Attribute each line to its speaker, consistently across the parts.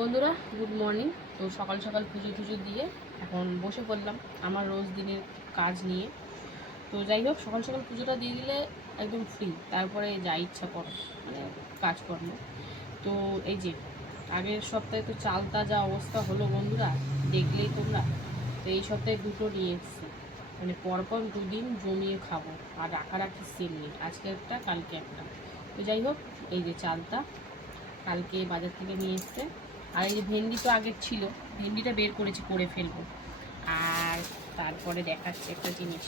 Speaker 1: বন্ধুরা good morning তো সকাল সকাল পুজো টুজো দিয়ে এখন বসে পড়লাম আমার রোজ দিনের কাজ নিয়ে। তো যাই হোক, সকাল সকাল পুজোটা দিয়ে দিলে একদম ফ্রি তারপরে যা ইচ্ছা করো মানে কাজকর্ম। তো এই যে, আগের সপ্তাহে তো চালতা যা অবস্থা হলো বন্ধুরা, দেখলেই তোমরা। তো এই সপ্তাহে দুটো নিয়ে এসছি। মানে পরপর দুদিন জমিয়ে খাব, আর রাখারাখি সেম নেই। আজকে একটা, কালকে একটা। তো যাই হোক, এই যে চালতা কালকে বাজার থেকে নিয়ে এসছে। আর এই যে ভেন্ডি তো আগের ছিল, ভেন্ডিটা বের করেছি, করে ফেলব। আর তারপরে দেখাচ্ছে একটা জিনিস।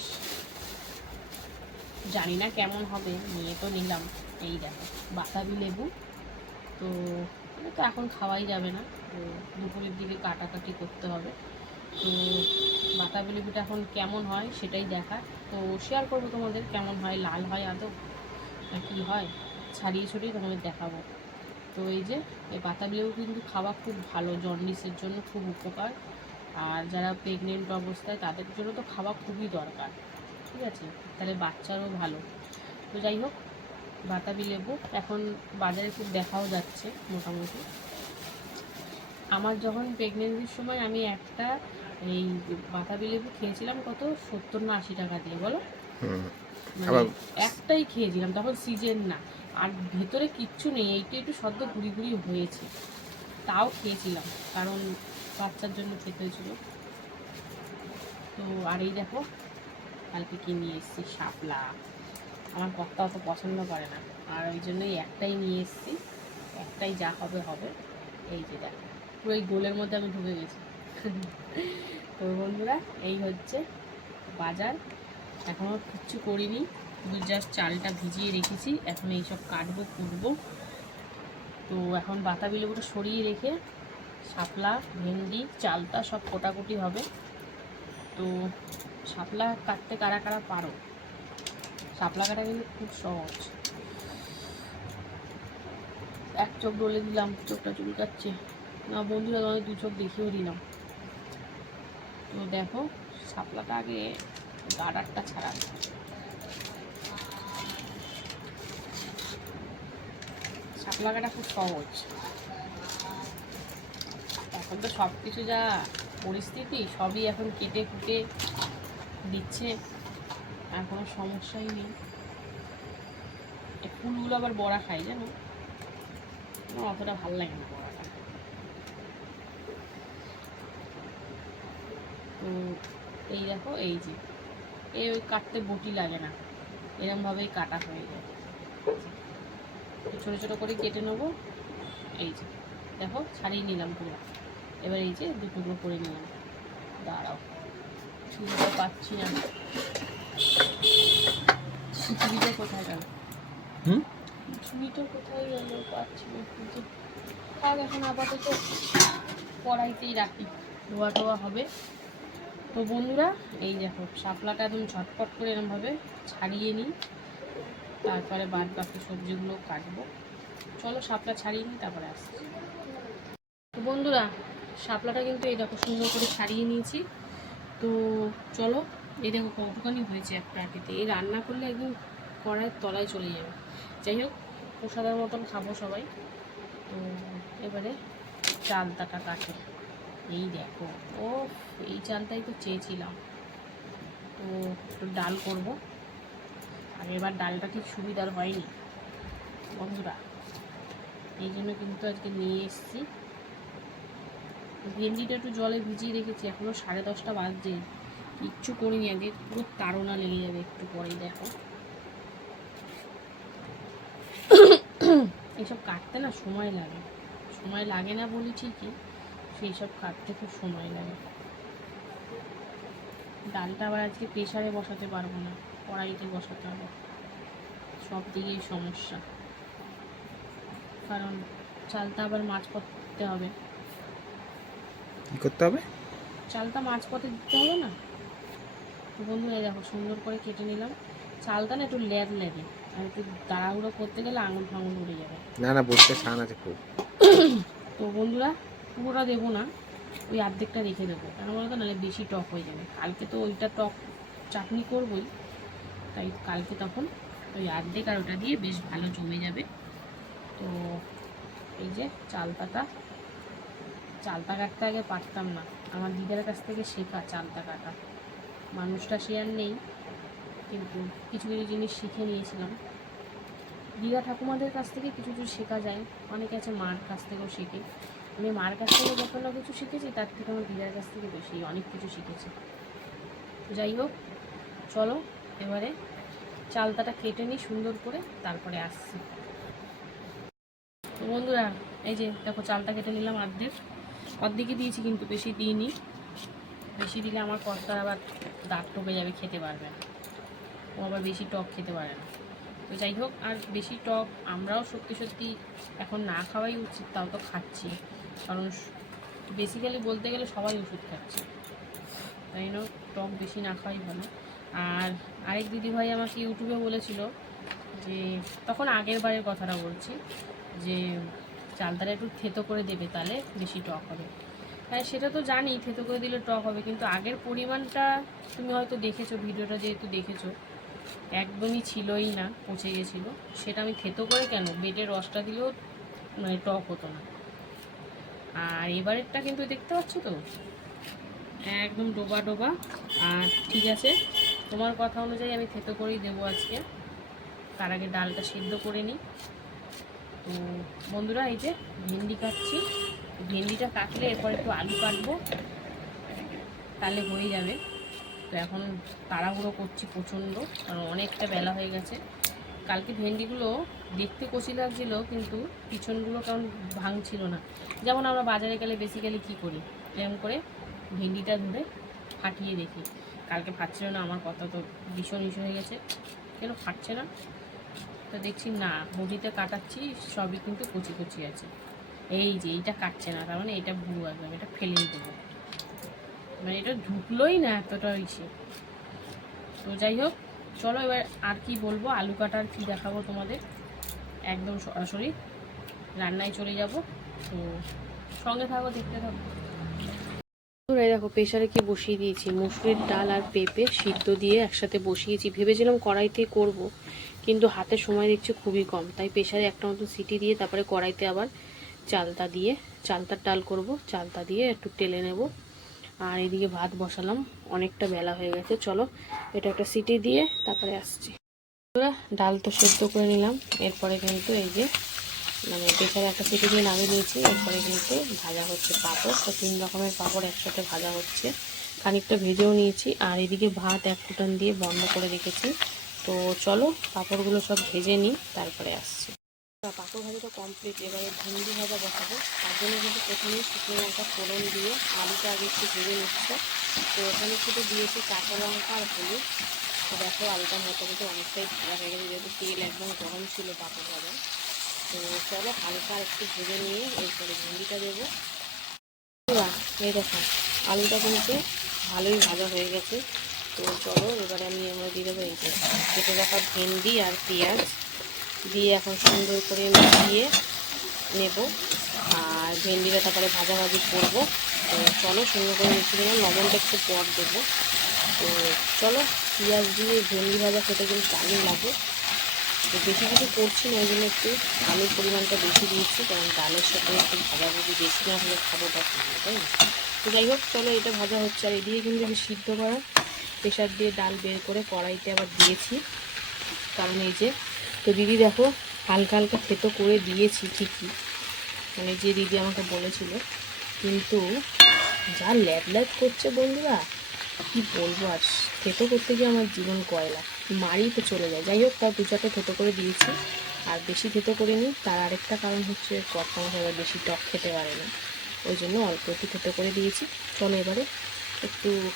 Speaker 1: জানি না কেমন হবে, নিয়ে তো নিলাম। এই দেখো, বাতাবি লেবু। তো তো এখন খাওয়াই যাবে না, তো দুপুরের দিকে কাটাকাটি করতে হবে। তো বাতাবি লেবুটা এখন কেমন হয় সেটাই দেখার তো শেয়ার করব তোমাদের, কেমন হয়, লাল হয় আদৌ? কী হয়? ছাড়িয়ে ছড়িয়ে তোমাদের দেখাবো। তো এই যে এই বাতাবি লেবু কিন্তু খাওয়া খুব ভালো জন্ডিসের জন্য খুব উপকার। আর যারা প্রেগনেন্ট অবস্থায় তাদের জন্য তো খাওয়া খুবই দরকার ঠিক আছে? তাহলে বাচ্চারও ভালো। তো যাই হোক বাতাবি লেবু। এখন বাজারে খুব দেখাও যাচ্ছে মোটামুটি। আমার যখন প্রেগনেন্সির সময় আমি একটা এই বাতাবি লেবু খেয়েছিলাম কত? সত্তর না আশি টাকা দিয়ে বলো? মানে একটাই খেয়েছিলাম তখন সিজন না। আর ভেতরে কিচ্ছু নেই, এইটু একটু সদ্য ঘুরি ঘুরি হয়েছে। তাও খেয়েছিলাম, কারণ বাচ্চার জন্য খেতে হয়েছিল। তো আর এই দেখো, কালকে কি নিয়ে এসেছি? শাপলা। আমার কর্তা অত পছন্দ করে না, আর ওই জন্যই একটাই নিয়ে এসেছি। একটাই যা হবে হবে। এই যে দেখো, পুরো এই গোলের মধ্যে আমি ঢুকে গেছি। তো বন্ধুরা, এই হচ্ছে বাজার। এখনও কিচ্ছু করিনি। শুধু জাস্ট চালটা ভিজিয়ে রেখেছি। এখন এইসব কাটবো কুটবো তো এখন বাতাবি লেবুটা সরিয়ে রেখে শাপলা, ভেন্ডি, চালটা সব কোটাকুটি হবে। তো শাপলা কাটতে কারা কারা পারো? শাপলা কাটা কিন্তু খুব সহজ। এক চোখ ডলে দিলাম, চোখটা চুলকাচ্ছে। না বন্ধুরা, তোমাদের দু চোখ দেখিয়েও দিলাম। তো দেখো, শাপলাটা আগে গাডারটা ছাড়া। কাটা খুব সহজ। এখন তো সব কিছু যা পরিস্থিতি, সবই এখন কেটে কুটে দিচ্ছে, আর কোনো সমস্যাই নেই। ফুলগুলো আবার বড়া খাই, জানো? আমার অতটা ভালো লাগে না বড়াটা। তো এই দেখো, এই যে, এই ওই কাটতে বটি লাগে না। এরমভাবেই কাটা হয়ে যায়। ছোটো ছোটো করে কেটে নেব। এই যে দেখো ছাড়িয়ে নিলাম পুরো। এবার এই যে দু টুকরো করে নিলাম। দাঁড়াও ছুরিটা পাচ্ছি না। ছুরিটা কোথায় গেল?
Speaker 2: হুম?
Speaker 1: ছুরিটা কোথায় গেল? পাচ্ছি না থাক এখন আপাতত কড়াইতেই রাখি। ধোয়া টোয়া হবে। তো বন্ধুরা এই দেখো শাপলাটা একদম ঝটপট করে এরমভাবে ছাড়িয়ে নিই। তারপরে বাদ বাকি সবজিগুলো কাটবো। চলো শাপলা ছাড়িয়ে নিই, তারপরে আসছি। বন্ধুরা, শাপলাটা কিন্তু এই দেখো সুন্দর করে ছাড়িয়ে নিয়েছি। তো চলো, এই দেখো কতখানি হয়েছে একটা আটিতে। এই রান্না করলে একদম কড়াইয়ের তলায় চলে যাবে। যাই হোক, প্রসাদের মতন খাব সবাই। তো এবারে চালতাটা কাটে। এই দেখো ও এই চালটাই তো চেয়েছিলাম। তো একটু ডাল করব। আর এবার ডালটা ঠিক সুবিধার হয়নি। বন্ধুরা, এই জন্য কিন্তু আজকে নিয়ে এসেছি। ভেন্ডিটা একটু জলে ভিজিয়ে রেখেছি এখনও সাড়ে দশটা বাজছে। কিচ্ছু করিনি আগে, পুরো তাড়না লেগে যাবে একটু পরেই, দেখো। এইসব কাটতে না সময় লাগে। সময় লাগে না বলি ঠিকই, সেই সব কাটতে খুব সময় লাগে। ডালটা আবার আজকে প্রেশারে বসাতে পারব না। কড়াইতে বসাতে হবে। সব দিকেই সমস্যা। কারণ চালটা আবার মাছ করতে হবে।
Speaker 2: কি করতে হবে?
Speaker 1: চালটা মাছ পথে দিতে হবে না? তো বন্ধুরা এই দেখো সুন্দর করে কেটে নিলাম। চালটা না একটু ল্যাদ ল্যাদে। আর একটু তাড়াহুড়ো করতে গেলে আঙুল ফাঙুল উড়ে যাবে।
Speaker 2: না না বলতে শান আছে খুব।
Speaker 1: তো বন্ধুরা পুরোটা দেবো না ওই অর্ধেকটা রেখে দেবো। কেন বলতো নাহলে বেশি টক হয়ে যাবে। কালকে তো ওইটা টক চাটনি করবই। তাই কালকে তখন ওই অর্ধেক আর ওটা দিয়ে বেশ ভালো জমে যাবে। তো এই যে চাল পাতা চালতা কাটতে আগে পারতাম না। আমার দিদার কাছ থেকে শেখা চালতা কাটা। মানুষটা সে আর নেই, কিন্তু কিছু কিছু জিনিস শিখে নিয়েছিলাম। দিদা ঠাকুমাদের কাছ থেকে কিছু কিছু শেখা যায়। অনেকে আছে মার কাছ থেকেও শেখে। আমি মার কাছ থেকে যত না কিছু শিখেছি, তার থেকে আমার দিদার কাছ থেকে বেশি অনেক কিছু শিখেছি। যাই হোক, চলো এবারে চালতাটা কেটে নিই সুন্দর করে, তারপরে আসছি। বন্ধুরা, এই যে দেখো চালটা কেটে নিলাম অর্ধেক অর্ধেকই দিয়েছি কিন্তু বেশি দিইনি। বেশি দিলে আমার কর্তার আবার দাঁত টোপে যাবে, খেতে পারবে না। ও আবার বেশি টক খেতে পারে না। তো যাই হোক, আর বেশি টক আমরাও সত্যি সত্যি এখন না খাওয়াই উচিত, তাও তো খাচ্ছি। কারণ বেসিক্যালি বলতে গেলে সবাই ওষুধ খাচ্ছে। তাই জন্য টক বেশি না খাওয়াই ভালো। আর আরেক দিদিভাই আমাকে ইউটিউবে বলেছিল যে, তখন আগের বারের কথাটা বলছি, যে চালতাটা একটু থেতো করে দেবে তাহলে বেশি টক হবে। হ্যাঁ সেটা তো জানি, থেতো করে দিলে টক হবে, কিন্তু আগের পরিমাণটা তুমি হয়তো দেখেছ, ভিডিওটা যেহেতু দেখেছ, একদমই ছিলই না, পচে গেছিল। সেটা আমি থেতো করে কেন? বেটের রসটা দিলেও মানে টক হতো না। আর এবারেরটা কিন্তু দেখতে পাচ্ছ তো? একদম ডোবা ডোবা। আর ঠিক আছে তোমার কথা অনুযায়ী আমি থেতো করেই দেবো আজকে। তার আগে ডালটা সিদ্ধ করে নিই। তো বন্ধুরা, এই যে ভেন্ডি কাটছি। ভেন্ডিটা কাটলে এরপর একটু আলু কাটবো, তাহলে হয়ে যাবে। তো এখন তাড়াহুড়ো করছি প্রচণ্ড, কারণ অনেকটা বেলা হয়ে গেছে। কালকে ভেন্ডিগুলো দেখতে কচি লাগছিল, কিন্তু পিছনগুলো কেমন ভাঙছিল না। যেমন আমরা বাজারে গেলে বেসিক্যালি কী করি? এরকম করে ভেন্ডিটা ধরে ফাটিয়ে দেখি। কালকে ফাটছিল না আমার কথা তো ভীষণ ইস্যু হয়ে গেছে। কেন ফাটছে না? তো দেখছি না বটিতে কাটাচ্ছি, সবই কিন্তু কচি কচি আছে। এই যে এইটা কাটছে না, তার মানে এটা ভুরু একদম এটা ফেলেই দেবো। মানে এটা ঢুকলোই না এতটা ইসে তো যাই হোক, চলো এবার আর কি বলব, আলু কাটার কি দেখাবো তোমাদের। একদম সরাসরি রান্নায় চলে যাব। তো সঙ্গে থাকো, দেখতে থাকো। এই দেখো প্রেশারে কি বসিয়ে দিয়েছি? মুসুরির ডাল আর পেঁপে সিদ্ধ দিয়ে একসাথে বসিয়েছি। ভেবেছিলাম কড়াইতে করব, কিন্তু হাতে সময় দেখছি খুবই কম। তাই প্রেশারে একটা মতো সিটি দিয়ে তারপরে কড়াইতে আবার চালতা দিয়ে, চালতার ডাল করব, চালতা দিয়ে একটু টেলে নেব। আর এদিকে ভাত বসালাম, অনেকটা বেলা হয়ে গেছে। চলো, এটা একটা সিটি দিয়ে তারপরে আসছি। ডাল তো সেদ্ধ করে নিলাম। এরপরে কিন্তু এই যে মানে প্রেশারে একটা সিটি দিয়ে নামিয়ে নিয়েছি, এরপরে কিন্তু ভাজা হচ্ছে পাঁপড়। তো তিন রকমের পাঁপড় একসাথে ভাজা হচ্ছে। খানিকটা ভেজেও নিয়েছি, আর এদিকে ভাত এক ফুটান দিয়ে বন্ধ করে রেখেছি। তো চলো, পাঁপড়গুলো সব ভেজে নিই, তারপরে আসছি। পাঁপড় ভাজাটা কমপ্লিট এবারে ভেন্ডি ভাজা বসাবো তার জন্য কিন্তু প্রথমে শুকনো লঙ্কা ফোড়ন দিয়ে আলুটা আগে একটু ভেজে নিচ্ছে। তো ওখানে শুধু দিয়েছি কাঁচা লঙ্কা আর হলুদ। তো দেখো আলুটা মোটামুটি অনেকটাই ভাজা হয়ে গেছে, যেহেতু তেল একদম গরম ছিল পাঁপড় ভাজা তো চলো হালকা একটু ভেজে নিয়ে এরপরে ভেন্ডিটা দেবো। এই দেখো, আলুটা কিন্তু ভালোই ভাজা হয়ে গেছে। তো চলো এবারে আমি আমরা দিয়ে দেবো এই যে কেটে রাখা ভেন্ডি আর পেঁয়াজ দিয়ে এখন সুন্দর করে মিশিয়ে নেব। আর ভেন্ডিটা তারপরে ভাজাভাজি করব। তো চলো সুন্দর করে মিশিয়ে দিলাম লবণটা একটু পর দেবো। তো চলো পেঁয়াজ দিয়ে ভেন্ডি ভাজা খেতে কিন্তু দারুণ লাগে। তো বেশি কিছু করছি না ওই জন্য একটু আলুর পরিমাণটা বেশি দিয়েছি, কারণ ডালের সাথে একটু ভাজা ভাজাভুজি বেশি না হলে খাব তাই না? তো যাই হোক, চলো এটা ভাজা হচ্ছে। আর এদিকে কিন্তু আমি সিদ্ধ করা প্রেশার দিয়ে ডাল বের করে কড়াইতে আবার দিয়েছি, কারণ এই যে, তো দিদি দেখো হালকা হালকা থেতো করে দিয়েছি ঠিকই মানে যে দিদি আমাকে বলেছিল। কিন্তু যা ল্যাদ ল্যাদ করছে বন্ধুরা, কি বলব, আর থেতো করতে গিয়ে আমার জীবন কয়লা মারি তো চলে যায়। যাই হোক, তার দু চারটে থেতো করে দিয়েছি। আর বেশি থেতো করে নিই তার আরেকটা কারণ হচ্ছে কর্তা মশাইরা বেশি টক খেতে পারে না। ওই জন্য অল্প একটু থেতো করে দিয়েছি। চলো এবারে একটু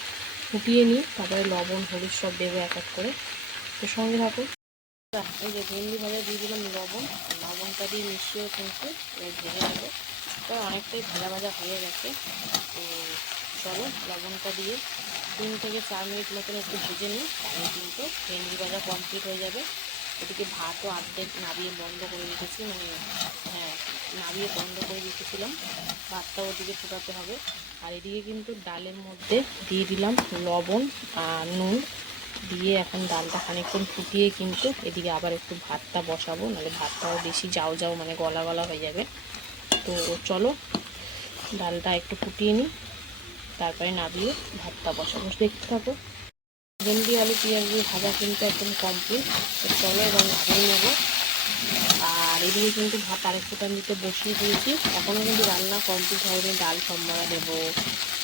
Speaker 1: ফুটিয়ে নিই, তারপরে লবণ, হলুদ সব দেবো এক এক করে। তো সঙ্গে থাকো। এই যে ভেন্ডি ভাজা দিয়ে দিলাম লবণ। লবণটা দিয়ে মিশিয়েও কিন্তু ভেজে নেব। তো অনেকটাই ভাজা ভাজা হয়ে গেছে। তো চলো লবণটা দিয়ে তিন থেকে চার মিনিট মতন একটু ভেজে নিই, তাহলে কিন্তু ভেন্ডি ভাজা কমপ্লিট হয়ে যাবে। এদিকে ভাতও অর্ধেক নাবিয়ে বন্ধ করে রেখেছি মানে হ্যাঁ নাবিয়ে বন্ধ করে রেখেছিলাম। ভাতটা ওদিকে ফোটাতে হবে। আর এদিকে কিন্তু ডালের মধ্যে দিয়ে দিলাম লবণ আর নুন। দিয়ে এখন ডালটা খানিকক্ষণ ফুটিয়ে কিন্তু এদিকে আবার একটু ভাতটা বসাবো, নাহলে ভাতটাও বেশি যাও যাও মানে গলা গলা হয়ে যাবে। তো চলো, ডালটা একটু ফুটিয়ে নিই। তারপরে নাবিয়ে ভাতটা বসাবো। দেখতে থাকো। ভেন্ডি আলু, পেঁয়াজ দিয়ে ভাজা কিন্তু একদম কমপ্লিট চলো এবং নামিয়ে নেব। আর এদিকে কিন্তু ভাত আরেক ফোটান দিতে বসিয়ে দিয়েছি। এখনও কিন্তু রান্না কমপ্লিট হয়নি। ডাল সম্বরা দেবো,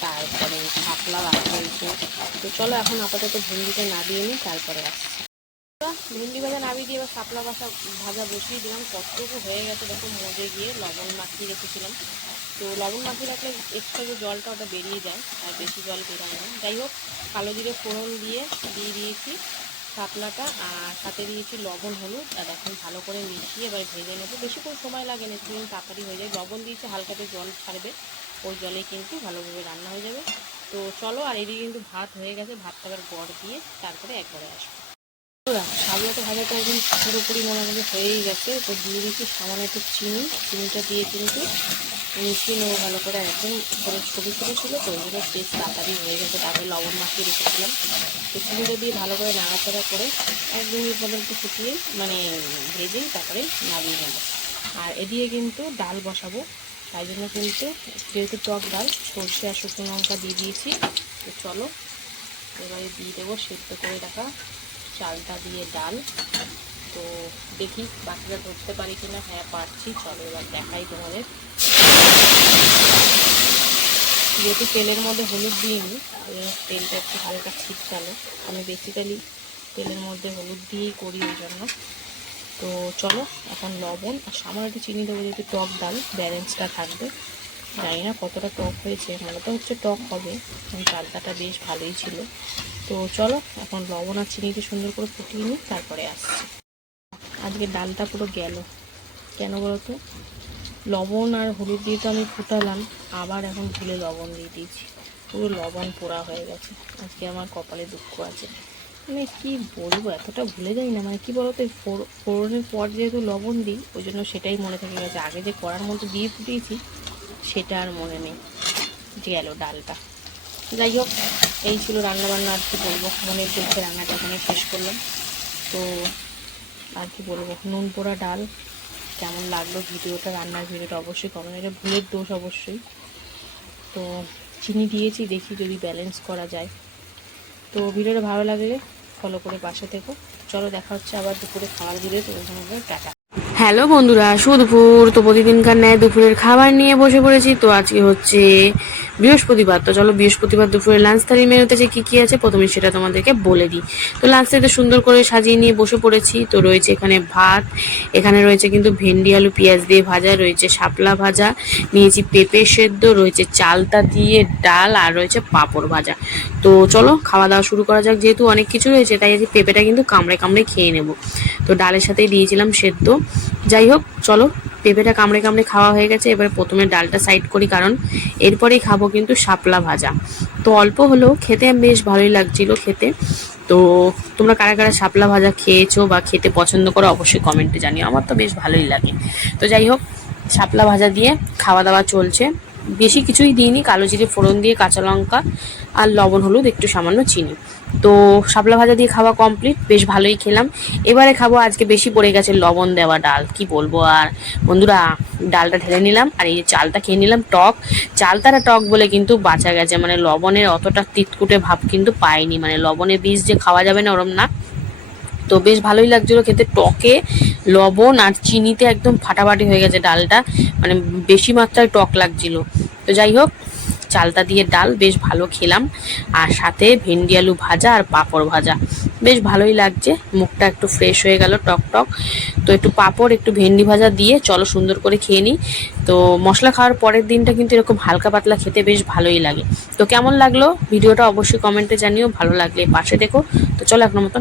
Speaker 1: তারপরে শাপলা বাকি হয়েছে তো চলো এখন আপাতত ভেন্ডিটা নামিয়ে নিই, তারপরে আসছি। ভেন্ডি ভাজা নামিয়ে দিয়ে এবার শাপলা ভাজা ভাজা বসিয়ে দিলাম। কতটুকু হয়ে গেছে দেখো, মজে গিয়ে লবণ মাখিয়ে রেখেছিলাম। তো লবণ মাখিয়ে রাখলে এক্সট্রা যে জলটা ওটা বেরিয়ে যায়, আর বেশি জল বেরোয় না। যাই হোক, কালো জিরে ফোড়ন দিয়ে দিয়ে দিয়েছি শাপলাটা, আর সাথে দিয়েছি লবণ, হলুদ, আর এখন ভালো করে মিশিয়ে এবার ভেজে নেব। বেশিক্ষণ সময় লাগে না একটু তাড়াতাড়ি হয়ে যায়। লবণ দিয়েছি হালকাতে জল ছাড়বে, ওই জলে কিন্তু ভালোভাবে রান্না হয়ে যাবে। তো চলো, আর এদিকে কিন্তু ভাত হয়ে গেছে, ভাতটা আবার গড় দিয়ে তারপরে একবারে আসব। শাপলাটা ভাজাটা একদম পুরোপুরি মনে হয় হয়েই গেছে। তো দিয়ে দিচ্ছি সামান্য একটু চিনি, চিনিটা দিয়ে কিন্তু মিশিয়ে নেব ভালো করে একদম করে ছোটো ছোটো ছিল তো ওইগুলো টেস্ট তাড়াতাড়ি হয়ে গেছে। তারপরে লবণ মাখিয়ে রেখেছিলাম। তো চিনিটা দিয়ে ভালো করে নাড়াচাড়া করে এক দু মিনিট মতো একটু ফুটিয়ে মানে ভেজে তারপরে নামিয়ে নেব। আর এদিকে কিন্তু ডাল বসাবো। তাই জন্য কিন্তু যেহেতু টক ডাল, সর্ষে আর শুকনো লঙ্কা দিয়ে দিয়েছি। তো চলো, এবারে দিয়ে দেবো সেদ্ধ করে রাখা চালটা দিয়ে ডাল। তো দেখি বাকিটা ধরতে পারি কিনা। হ্যাঁ পারছি। চলো এবার দেখাই তোমাদের। যেহেতু তেলের মধ্যে হলুদ দিইনি তেলটা একটু হালকা ছিটকালো আমি বেসিক্যালি তেলের মধ্যে হলুদ দিয়েই করি ওই জন্য। তো চলো, এখন লবণ আর সামান্য একটু চিনি দেবো, যেহেতু টক ডাল, ব্যালেন্সটা থাকবে। জানি না কতটা টক হয়েছে মূলত হচ্ছে টক হবে চালটাটা বেশ ভালোই ছিল। তো চলো, এখন লবণ আর চিনিতে সুন্দর করে ফুটিয়ে নিই, তারপরে আসছি। আজকে ডালটা পুরো গেল। কেন বলতো লবণ আর হলুদ দিয়ে তো আমি ফুটালাম, আবার এখন ভুলে লবণ দিয়ে দিয়েছি। পুরো লবণ পোড়া হয়ে গেছে। আজকে আমার কপালে দুঃখ আছে। মানে কি বলব, এতটা ভুলে যাই না। মানে কি এই ফোড়- ফোড়নের পর যেহেতু লবণ দিই, ওই জন্য সেটাই মনে থেকে গেছে। আগে যে কড়ার মধ্যে দিয়ে ফুটিয়েছি, সেটা আর মনে নেই। গেল ডালটা। যাই হোক, এই ছিল রান্নাবান্না, আর কি বলব? মনের দুঃখে রান্নাটা এখানে শেষ করলাম। তো, আর কি বলব? নুন পোড়া ডাল কেমন লাগল ভিডিওটা, রান্নার ভিডিওটা অবশ্যই কমেন্ট এটা ভুলের দোষ অবশ্যই। তো চিনি দিয়েছি, দেখি যদি ব্যালেন্স করা যায়। তো ভিডিওটা ভালো লাগলে ফলো করে পাশে থেকো। চলো দেখা হচ্ছে আবার দুপুরে খাবার দিলে তো টাটা। হ্যালো বন্ধুরা সুদপুর তো প্রতিদিনকার ন্যায় দুপুরের খাবার নিয়ে বসে পড়েছি। তো আজকে হচ্ছে বৃহস্পতিবার। তো চলো বৃহস্পতিবার দুপুরে লাঞ্চ থালি মেনুতে যে কী কী আছে, প্রথমে সেটা তোমাদেরকে বলে দিই। তো লাঞ্চ থালিতে সুন্দর করে সাজিয়ে নিয়ে বসে পড়েছি। তো রয়েছে এখানে ভাত, এখানে রয়েছে কিন্তু ভেন্ডি, আলু, পেঁয়াজ দিয়ে ভাজা, রয়েছে শাপলা ভাজা, নিয়েছি পেঁপে সেদ্ধ, রয়েছে চালতা দিয়ে ডাল, আর রয়েছে পাঁপড় ভাজা। তো চলো খাওয়া দাওয়া শুরু করা যাক। যেহেতু অনেক কিছু রয়েছে, তাই আজকে পেঁপেটা কিন্তু কামড়ে কামড়ে খেয়ে নেব। তো ডালের সাথেই দিয়েছিলাম সেদ্ধ। যাই হোক চলো, পেঁপেটা কামড়ে কামড়ে খাওয়া হয়ে গেছে, এবার প্রথমে ডালটা সাইড করি, কারণ এরপরেই খাব কিন্তু শাপলা ভাজা। তো অল্প হলেও খেতে বেশ ভালোই লাগছিল খেতে। তো তোমরা কারা কারা শাপলা ভাজা খেয়েছো বা খেতে পছন্দ করো অবশ্যই কমেন্টে জানিও, আমার তো বেশ ভালোই লাগে। তো যাই হোক শাপলা ভাজা দিয়ে খাওয়া দাওয়া চলছে। বেশি কিছুই দিইনি, কালো জিরে ফোড়ন দিয়ে কাঁচা লঙ্কা আর লবণ, হলুদ, একটু সামান্য চিনি। তো শাপলা ভাজা দিয়ে খাওয়া কমপ্লিট বেশ ভালোই খেলাম। এবারে খাব আজকে বেশি পড়ে গেছে লবণ দেওয়া ডাল। কি বলব আর? বন্ধুরা, ডালটা ঢেলে নিলাম, আর এই চালটা খেয়ে নিলাম, টক। চালতারা টক বলে কিন্তু বাঁচা গেছে মানে লবণের অতটা তিতকুটে ভাব কিন্তু পাইনি মানে লবণের বীজ যে খাওয়া যাবে না ওরম না। তো বেশ ভালোই লাগছিল খেতে, টকে লবণ আর চিনিতে একদম ফাটাফাটি হয়ে গেছে ডালটা মানে বেশি মাত্রায় টক লাগছিল। তো যাই হোক চালতা দিয়ে ডাল, বেশ ভালো খেলাম। আর সাথে ভেন্ডি আলু ভাজা আর পাঁপড় ভাজা। বেশ ভালোই লাগছে, মুখটা একটু ফ্রেশ হয়ে গেল, টক টক। তো একটু পাঁপড়, একটু ভেন্ডি ভাজা দিয়ে চলো সুন্দর করে খেয়ে নিই। তো মশলা খাওয়ার পরের দিনটা কিন্তু এরকম হালকা পাতলা খেতে বেশ ভালোই লাগে। তো কেমন লাগল? ভিডিওটা অবশ্যই কমেন্টে জানিও, ভালো লাগলে পাশে দেখো। তো চলো এখন মতন